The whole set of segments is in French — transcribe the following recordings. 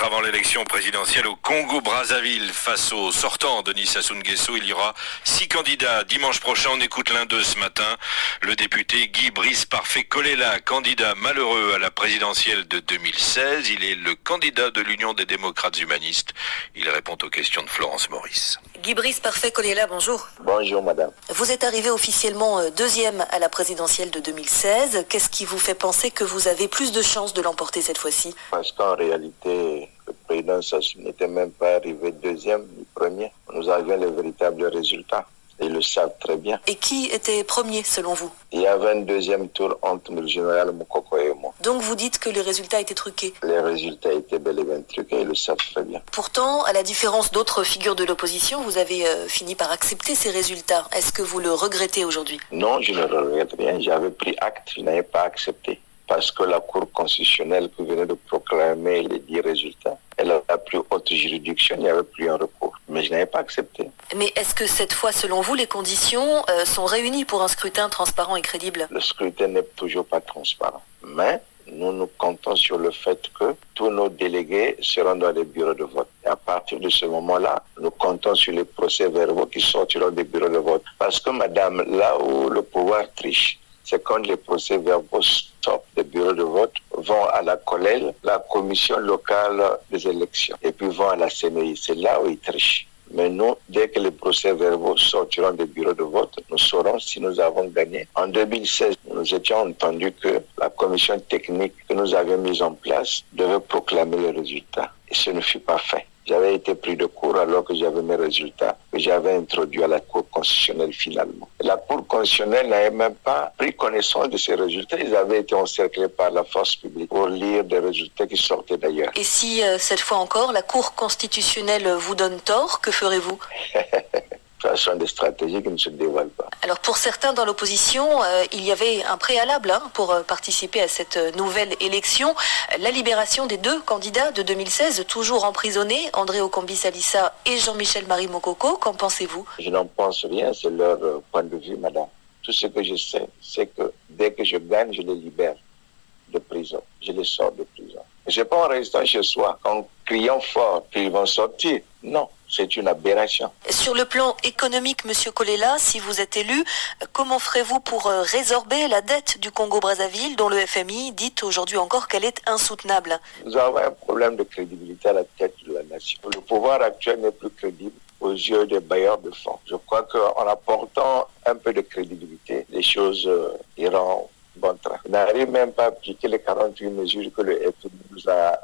mètres avant l'élection présidentielle au Congo-Brazzaville, face au sortant Denis Sassou Nguesso, il y aura 6 candidats. Dimanche prochain, on écoute l'un d'eux ce matin, le député Guy Brice Parfait Kolela, candidat malheureux à la présidentielle de 2016. Il est le candidat de l'Union des démocrates humanistes. Il répond aux questions de Florence Maurice. Guy Brice Parfait Kolela, bonjour. Bonjour madame. Vous êtes arrivé officiellement deuxième à la présidentielle de 2016. Qu'est-ce qui vous fait penser que vous avez plus de chances de l'emporter cette fois-ci? Parce qu'en réalité, le président Sassou n'était même pas arrivé deuxième ni premier. Nous avions les véritables résultats. Ils le savent très bien. Et qui était premier selon vous? Il y avait un deuxième tour entre le général Mokoko et moi. Donc vous dites que les résultats étaient truqués? Les résultats étaient bel et bien truqués, ils le savent très bien. Pourtant, à la différence d'autres figures de l'opposition, vous avez fini par accepter ces résultats. Est-ce que vous le regrettez aujourd'hui? Non, je ne regrette rien. J'avais pris acte, je n'avais pas accepté. Parce que la Cour constitutionnelle qui venait de proclamer les 10 résultats, elle a la plus haute juridiction, il n'y avait plus un recours. Mais je n'avais pas accepté. Mais est-ce que cette fois, selon vous, les conditions sont réunies pour un scrutin transparent et crédible? Le scrutin n'est toujours pas transparent. Mais nous comptons sur le fait que tous nos délégués seront dans les bureaux de vote. Et à partir de ce moment-là, nous comptons sur les procès-verbaux qui sortiront des bureaux de vote. Parce que, madame, là où le pouvoir triche, c'est quand les procès-verbaux sortent des bureaux de vote, vont à la COLEL, la commission locale des élections, et puis vont à la CNI. C'est là où ils trichent. Mais nous, dès que les procès-verbaux sortiront des bureaux de vote, nous saurons si nous avons gagné. En 2016, nous étions entendus que la commission technique que nous avions mise en place devait proclamer les résultats. Et ce ne fut pas fait. J'avais été pris de court alors que j'avais mes résultats, que j'avais introduits à la Cour constitutionnelle finalement. La Cour constitutionnelle n'avait même pas pris connaissance de ces résultats. Ils avaient été encerclés par la force publique pour lire des résultats qui sortaient d'ailleurs. Et si, cette fois encore, la Cour constitutionnelle vous donne tort, que ferez-vous? Ce sont des stratégies qui ne se dévoilent pas. Alors pour certains dans l'opposition, il y avait un préalable pour participer à cette nouvelle élection. La libération des 2 candidats de 2016, toujours emprisonnés, André Okombi-Salissa et Jean-Michel Marie Mokoko. Qu'en pensez-vous? Je n'en pense rien, c'est leur point de vue, madame. Tout ce que je sais, c'est que dès que je gagne, je les libère de prison. Je les sors de prison. Je ne sais pas en restant chez soi, en criant fort qu'ils vont sortir. Non, c'est une aberration. Sur le plan économique, Monsieur Kolela, si vous êtes élu, comment ferez-vous pour résorber la dette du Congo-Brazzaville, dont le FMI dit aujourd'hui encore qu'elle est insoutenable? Nous avons un problème de crédibilité à la tête de la nation. Le pouvoir actuel n'est plus crédible aux yeux des bailleurs de fonds. Je crois qu'en apportant un peu de crédibilité, les choses iront bon train. On n'arrive même pas à appliquer les 48 mesures que le FMI nous a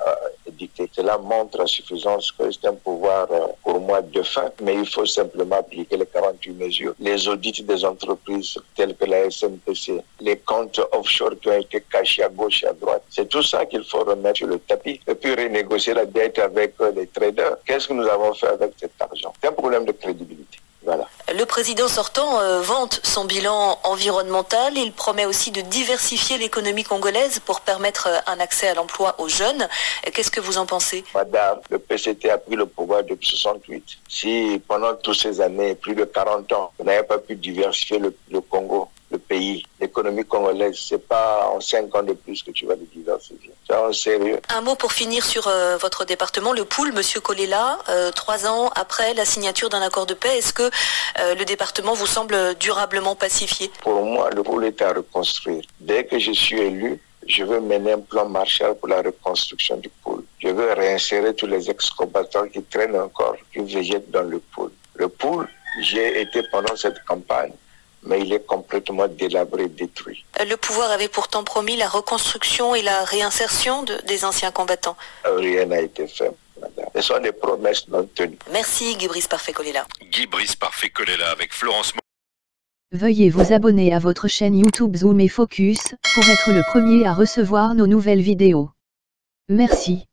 dictées. Cela montre à suffisance que c'est un pouvoir, pour moi, de fin, mais il faut simplement appliquer les 48 mesures. Les audits des entreprises telles que la SMPC, les comptes offshore qui ont été cachés à gauche et à droite, c'est tout ça qu'il faut remettre sur le tapis et puis renégocier la dette avec les traders. Qu'est-ce que nous avons fait avec cet argent? C'est un problème de crédibilité. Voilà. Le président sortant vante son bilan environnemental. Il promet aussi de diversifier l'économie congolaise pour permettre un accès à l'emploi aux jeunes. Qu'est-ce que vous en pensez? Madame, le PCT a pris le pouvoir depuis 68. Si pendant toutes ces années, plus de 40 ans, on n'avait pas pu diversifier le Congo, le pays, l'économie congolaise, c'est pas en 5 ans de plus que tu vas le diversifier. C'est en sérieux. Un mot pour finir sur votre département, le Poul, Monsieur Kolela. 3 ans après la signature d'un accord de paix, est-ce que le département vous semble durablement pacifié? Pour moi, le Poul est à reconstruire. Dès que je suis élu, je veux mener un plan Marshall pour la reconstruction du Poul. Je veux réinsérer tous les ex-combattants qui traînent encore, qui végètent dans le Poul. Le Poul, j'ai été pendant cette campagne, mais il est complètement délabré, détruit. Le pouvoir avait pourtant promis la reconstruction et la réinsertion des anciens combattants. Rien n'a été fait, madame. Ce sont des promesses non tenues. Merci, Guy Brice Parfait Kolela. Guy Brice Parfait Kolela avec Florence Maurice. Veuillez vous abonner à votre chaîne YouTube Zoom et Focus, pour être le premier à recevoir nos nouvelles vidéos. Merci.